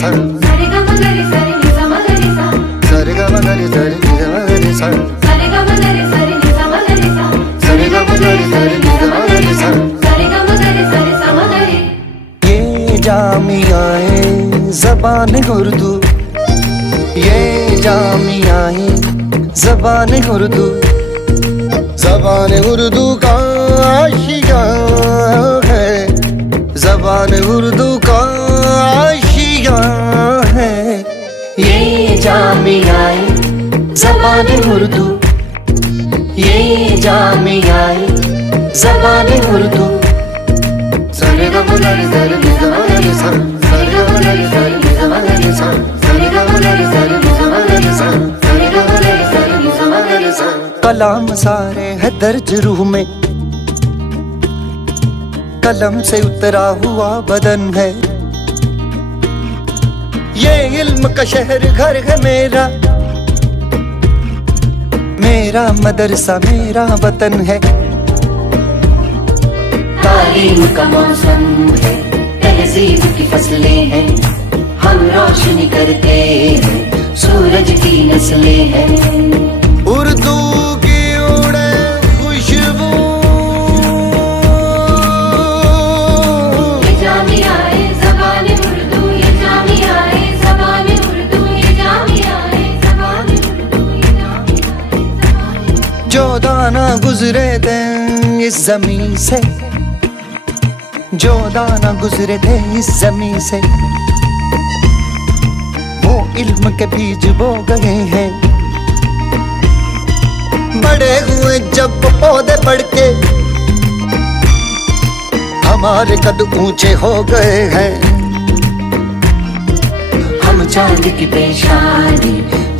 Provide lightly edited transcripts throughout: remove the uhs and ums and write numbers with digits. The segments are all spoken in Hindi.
सा सा रे ग म ग रे सा रे नि सा म ग रे सा सा रे ग म ग रे सा रे नि सा म ग रे सा सा रे ग म ग रे सा रे नि सा म ग रे सा सा रे ग म ग रे सा रे नि सा म ग रे सा सा रे ग म ग रे सा रे सा म ग रे। ये जामियाए ज़बान उर्दू, ये जामियाए ज़बान उर्दू, ज़बान उर्दू का आशिया है, ज़बान उर्दू का आशिया है। ये जामियाए ज़बान उर्दू, ये जामियाए ज़बान उर्दू। सा रे ग म ग रे सा रे नि सा म ग रे सा सा रे ग म ग रे सा रे नि सा म ग रे सा सा रे ग म ग रे सा रे नि सा म ग रे सा सा रे ग म ग रे सा रे नि सा म ग रे सा। कलाम सारे है दर्ज रूह में, कलम से उतरा हुआ बदन है। ये इल्म का शहर घर है मेरा, मेरा मदरसा मेरा वतन है। तालीम का मौसम है, तहजीब की फसलें हैं, हम रोशनी करते हैं, सूरज की नस्लें हैं। उर्दू की उड़े खुशबू, ये जामियाए ज़बान उर्दू, ये जामियाए ज़बान उर्दू, ये जामियाए ज़बान उर्दू, ये जामियाए ज़बान उर्दू। जो दाना गुजरे थे इस जमीन से, जो दाना गुजरे थे इस जमीन से, वो इल्म के बीज बो गए हैं। बड़े हुए जब पौधे बढ़ के, हमारे कद ऊंचे हो गए हैं। हम चांद की पेशानी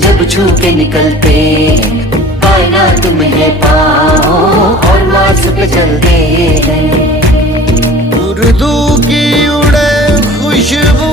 जब छू के निकलते हैं, कायनात में है पाँव और मार्स पे चलते हैं। उर्दू की उड़े खुशबू,